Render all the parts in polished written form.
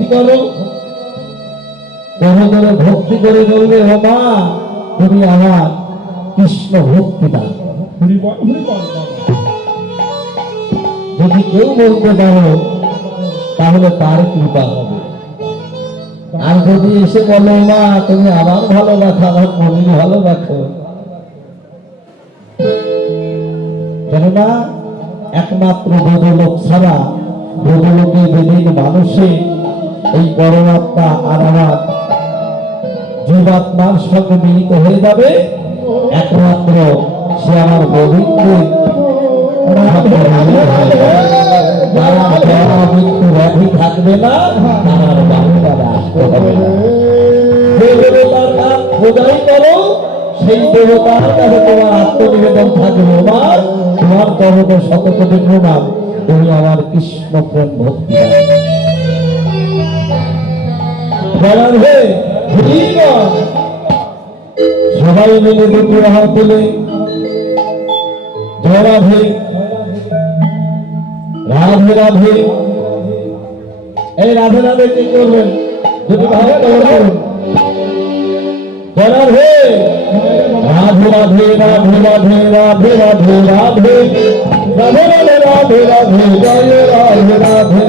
ভক্তি করো। কোনজনে ভক্তি করে বলবে, ও মা তুমি আমার কৃষ্ণ ভক্তি দাও। যদি কেউ বলতে পারো তাহলে তার কৃপা হবে। আর যদি এসে বলো মা তুমি আমার ভালোবাসো, আমার মনে ভালোবাসো, কেননা একমাত্র বদলোক ছাড়া বদলোকে যেদিন মানুষে এই পরমাত্মা আর আমার জীবাত্মার সঙ্গে মিলিত হয়ে যাবে, একমাত্র সে আমার গোবিন্দ মৃত্যু ব্যাধি থাকবে না, আমার বাংলার আসতে হবে না। যে দেবতার নাম খোঁজাই করো সেই দেবতার কাছে তোমার আত্মনিবেদন থাকবে। আমার তোমার তরফে শত কোটি প্রণাম, তুমি আমার কৃষ্ণ প্রেম ভক্তি সবাই মিলে দুটি হাত তুলে জয় রাধে রাধে রাধে। এই রাধে রাধে কি করবেন? দুটি ভাব করবেন। জয় রাধে রাধে রাধে রাধে রাধে রাধে রাধে রাধে রাধে রাধে রাধে রাধে জয় রাধে রাধে।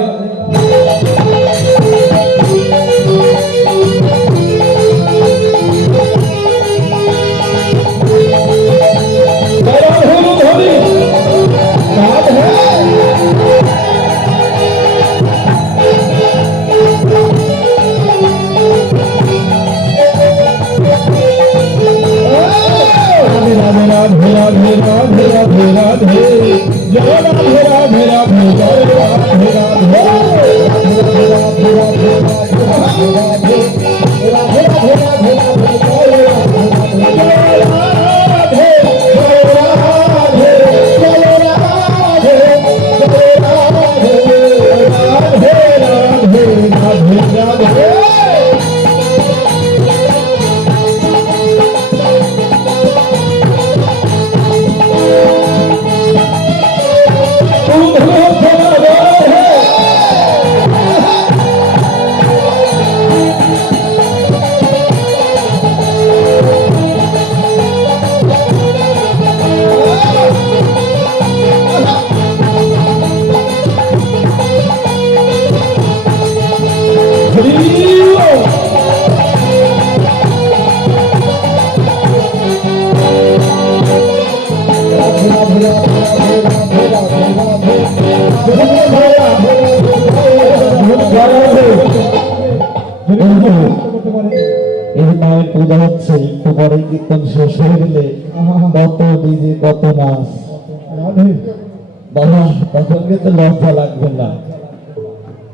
পূজা হচ্ছে, একটু পরে কীর্তন শেষ হয়ে গেলে কত ডিজে কত নাচ বাবা, তখন কিন্তু লজ্জা লাগবে না,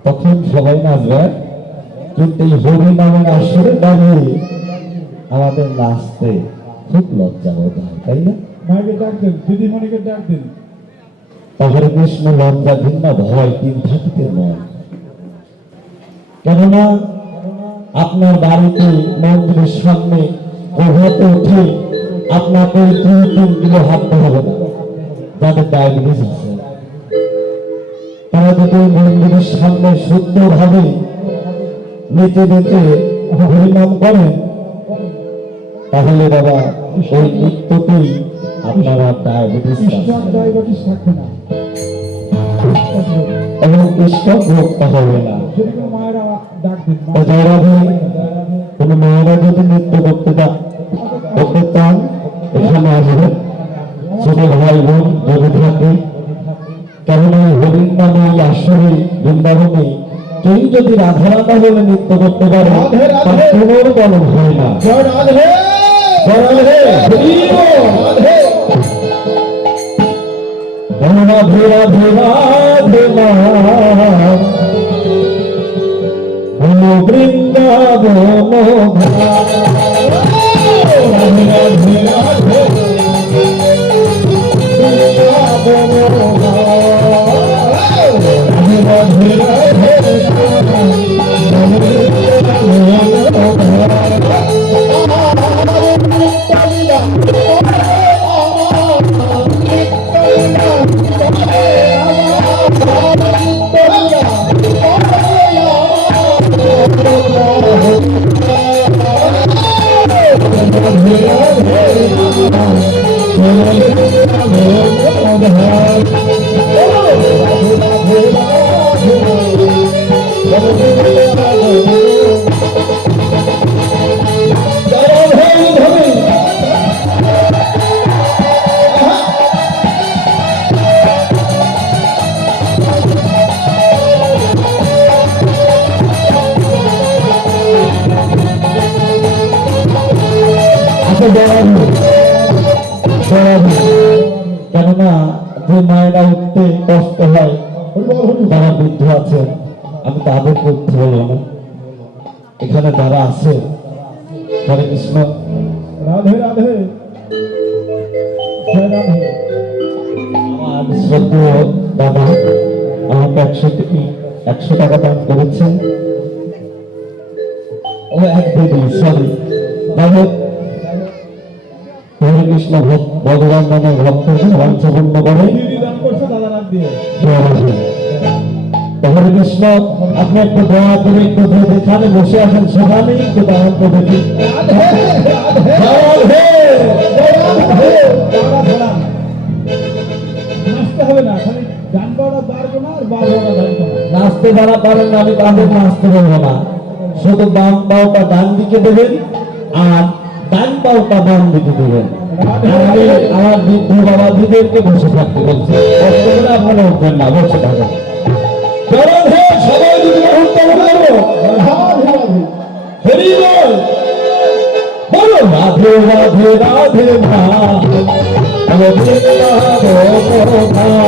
তখন সবাই নাচবে। কিন্তু এই হরি নামের আসরে দাঁড়িয়ে আমাদের নাচতে খুব লজ্জা বোধ হয়, তাই না? মাকে ডাক দেন, দিদিমণিকে ডাক দেন। তাহলে কৃষ্ণ লজ্জা ঘৃণা ভয় তিন থাকিতে নয়। কেননা আপনার বাড়িতে মন্দিরের সামনে প্রভাতে উঠে আপনাকে 2-3 কিলো হাঁটতে হবে না। যাদের ডায়াবেটিস আছে তারা যদি মন্দিরের সামনে সুন্দরভাবে নিতে নিতে হরিনাম করেন, তাহলে বাবা ওই নিত্যতেই আপনারা ডায়াবেটিস থাকবে না এবং কৃষ্ণ ভক্ত হবে না। কোন মায়েরা যদি নৃত্য করতে চান এখানে আসবেন, ছোট ভাই বোন যদি থাকে। কেমন এই হরিণ নামে এই আসরে বৃন্দাবনে কেউ যদি রাধা রাধা বলে নৃত্য করতে পারে তার কোনো গলম হয় না। রাধে রাধে রাধে বৃন্দাবন রাধে রাধে রাধে রাধে রাধে কেননা যে মায়েরা উঠতে কষ্ট হয়, যারা বৃদ্ধ আছে, আমি তাদের করতে হলো না। এখানে যারা আছে, হরে কৃষ্ণ, রাধে রাধে, জয় রাধে। আমার শ্রদ্ধেয় দাদা আমাকে 100 টাকা দান করেছেন। ও এক দিদি, সরি, হরে কৃষ্ণ, ভগবান নামে ভক্ত পঞ্চপূর্ণ করে দিদি দান করছে দাদা নাম দিয়ে। হরে কৃষ্ণ, আপনি একটু দয়া করে একটু যেখানে বসে আছেন সেখানেই একটু দাঁড়ান তো দেখি। নাচতে হবে না, খালি গান গাওয়া পারবো না আর বাজানো জানবো না। নাচতে যারা পারেন না, আমি তাদের নাচতে দেবো না। শুধু বাম পাওটা ডান দিকে দেবেন আর ডান পাওটা বাম দিকে দেবেন। আমি আমার বৃদ্ধ বাবা দিদেরকে বসে থাকতে বলছি, কষ্ট করে আপনারা উঠবেন না, বসে থাকেন। সবাই যদি মুহূর্তে বলবো হরি বল, বলো রাধে রাধে রাধে মা, রাধে রাধে রাধে রাধে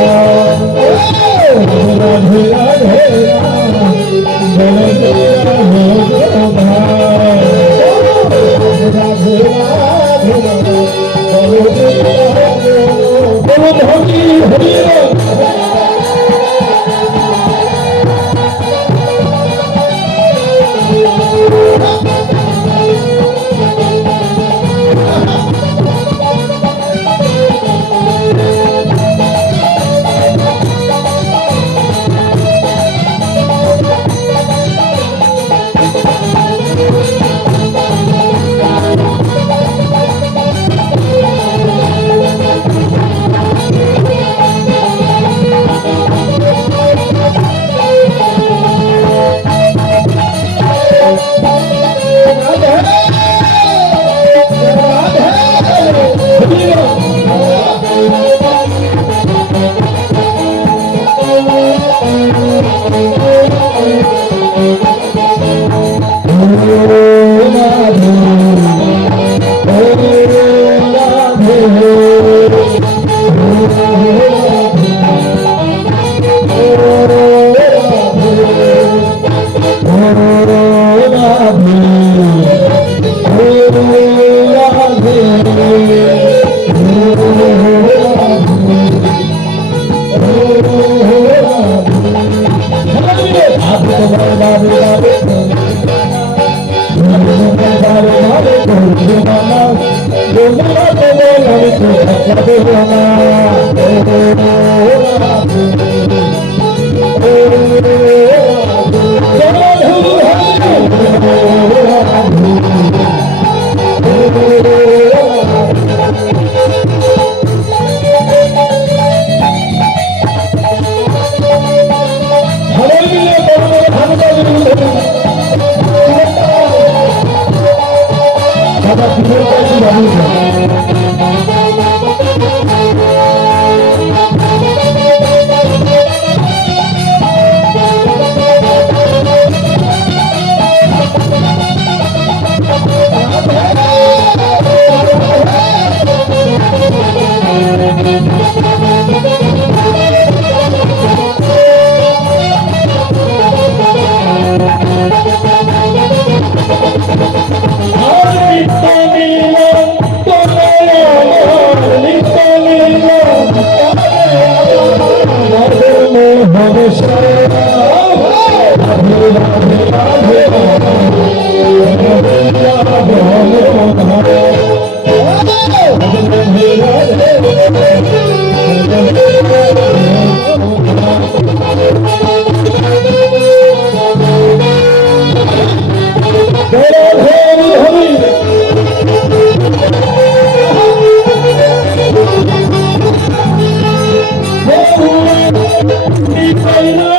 Hare